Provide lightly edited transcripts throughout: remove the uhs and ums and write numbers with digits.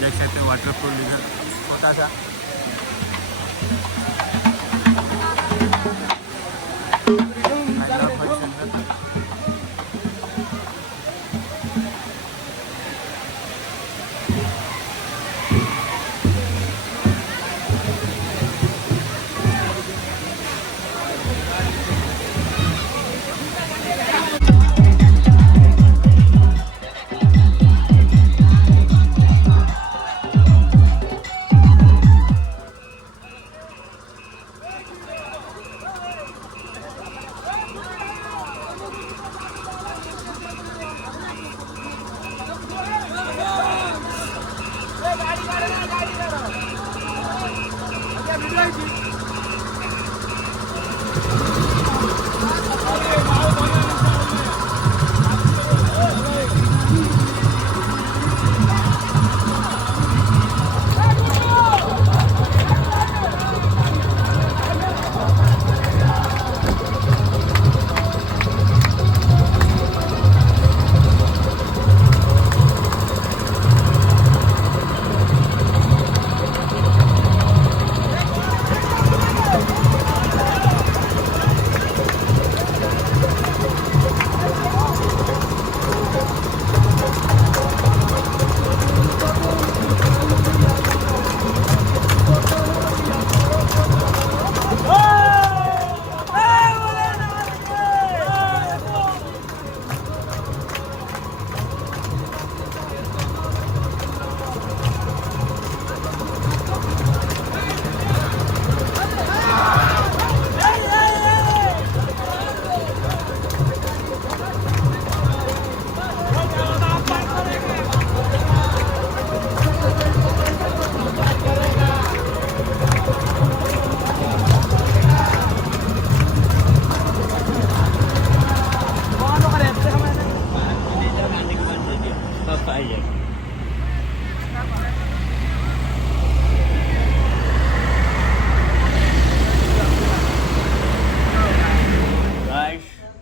देख सकते हैं वाटरफॉल इधर छोटा सा।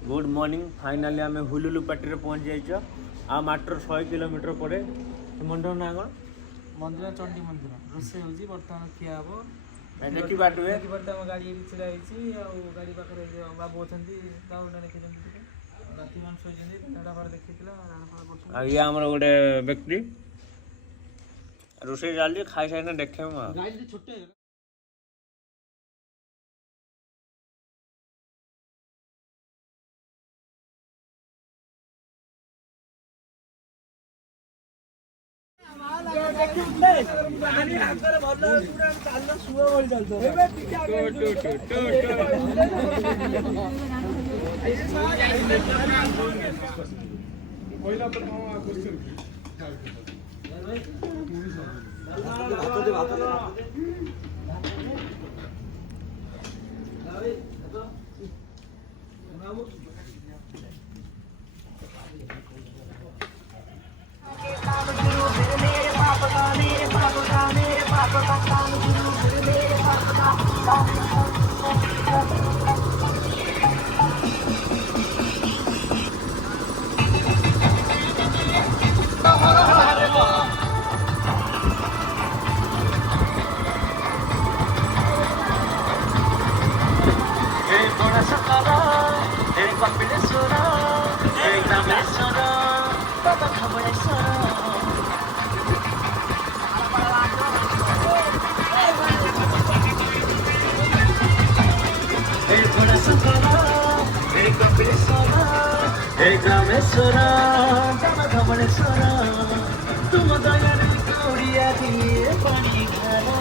गुड मॉर्निंग फाइनाली आम हुलुलु पाटी पहुँच जाइए आ मात्र 100 किलोमीटर पर मंदिर ना कौन मंदिर चंडी मंदिर रोसे होजी बर्तमान खिया हम देखी बाटवे गाड़ी छिड़ा गाड़ी पाखे बाबू अच्छा राति मान शोचते देखी ये आम गोटे व्यक्ति रोसे चलती खाई साइना देखे छोटे तुम दया कौड़िया दिए पानी खाना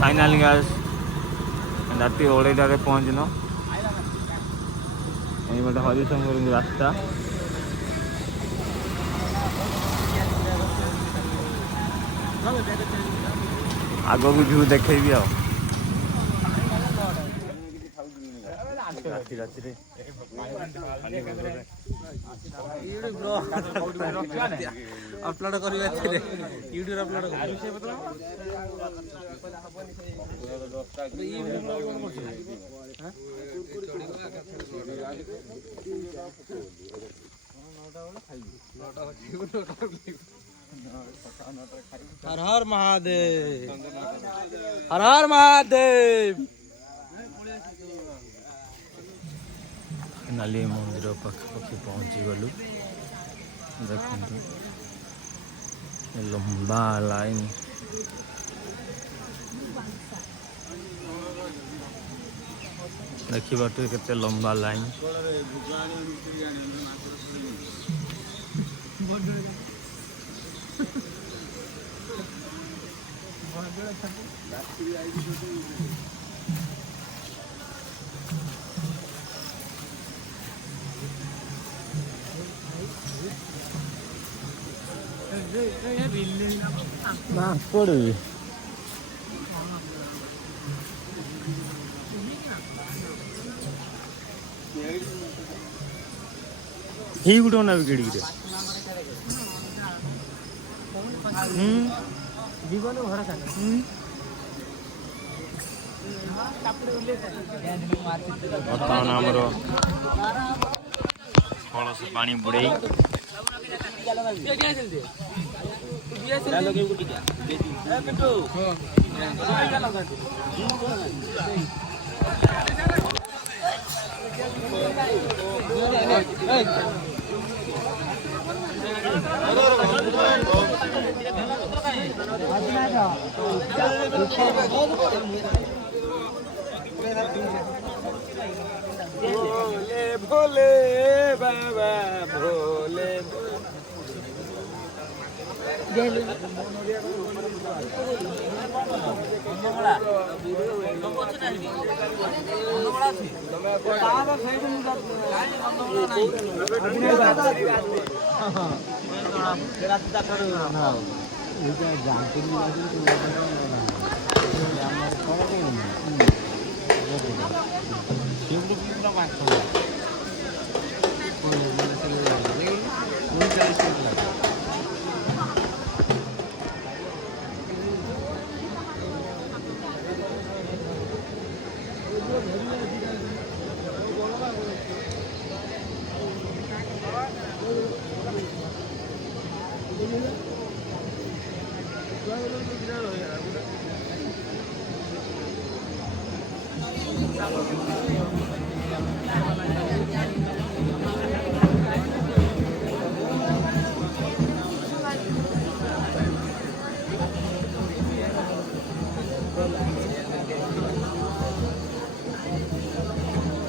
फाइनाली गाइस राति 2:30 पहुँचन ये गोटे हरिशंकर रास्ता आग को व्यू देखेबी आ अपलोड करबे यूट्यूब अपलोड हर हर महादेव हर हर महादेव नाली मंदिर पाखी पहुँची गलु देखते लंबा लाइन देखी बाटे केते लंबा लाइन ना पड़ी ही गुटो ना विकेट गिरे जीवन भरोसा बर्तमान आमर कलश पानी बुड़े भोले भोले बाबा भोले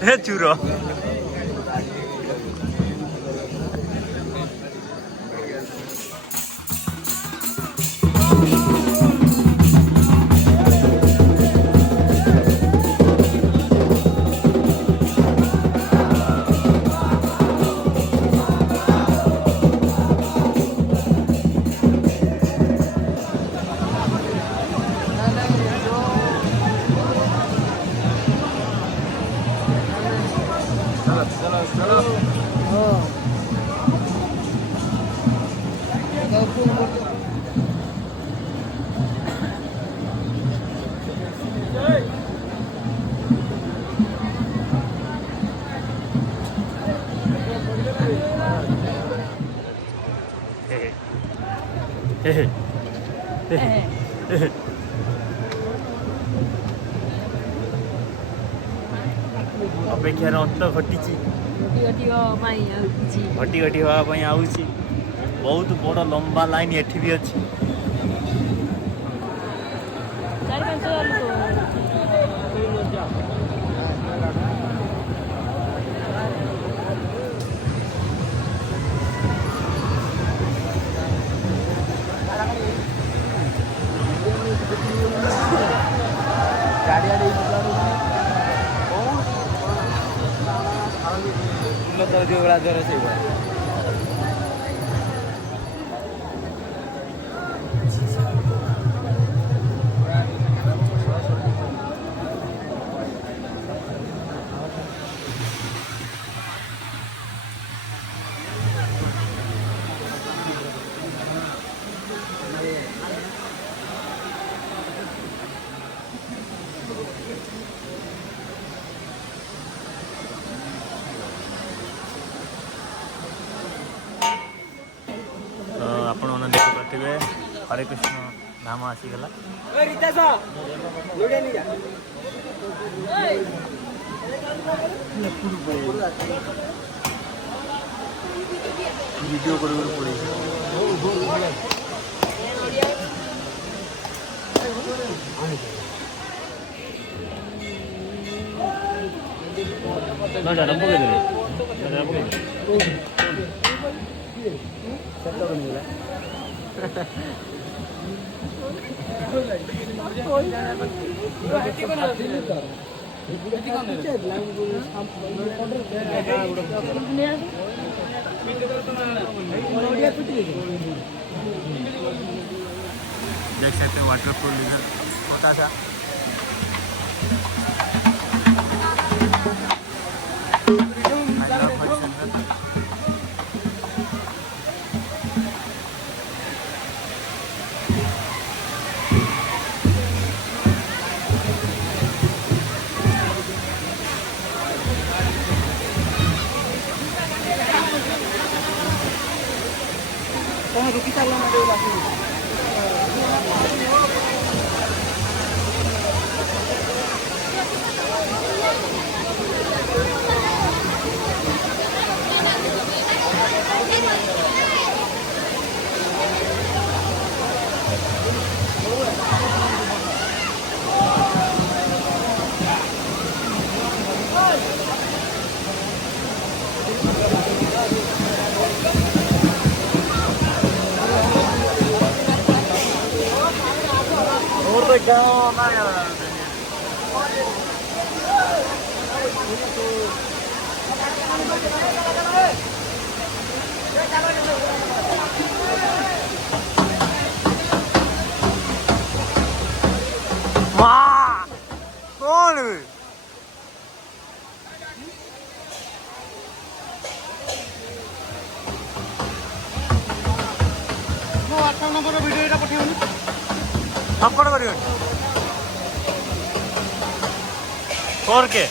हे चूरो अपेक्षार अंत घटी घटी घटी हाँपाई आऊँगी बहुत बड़ लंबा लाइन एठी भी अच्छी ଯୋଉଭଳିଆ ଜ୍ୱର ସେଇଭଳିଆ। ଆପଣମାନେ ଦେଖିପାରୁଥିବେ ହରେ କୃଷ୍ଣ ଧାମ ଆସିଗଲା। ଭିଡ଼ିଓ କରିବାକୁ ପଡ଼ିବ। देख सकते हैं वाटरफॉल इधर छोटा सा। थप्पड़ करियो और के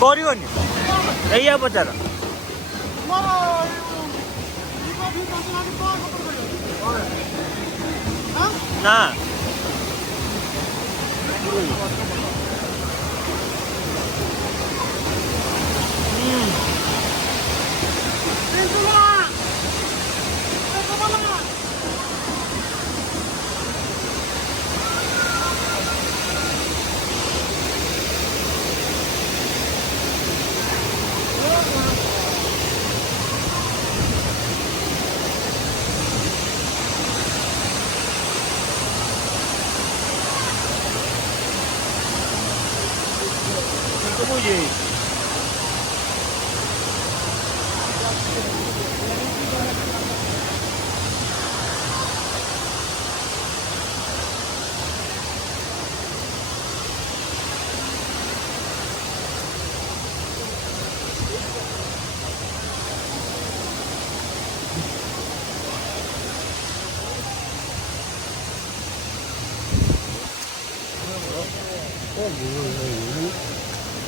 କରିବନି ଏଇଆ ପଚାର ନା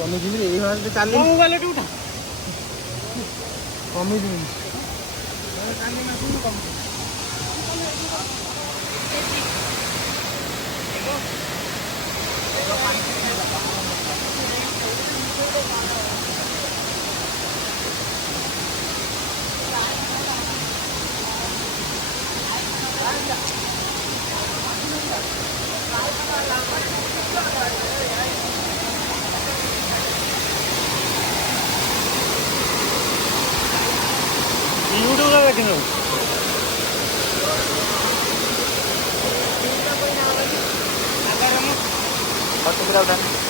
କମିଯିବି ଏଇ ଭାବରେ ଚାଲି ମୋବାଇଲ ଉଠା କମିଯିବି यूट्यूब में देखेंगे फोटो କେନ୍ଦ୍ରାପଡ଼ା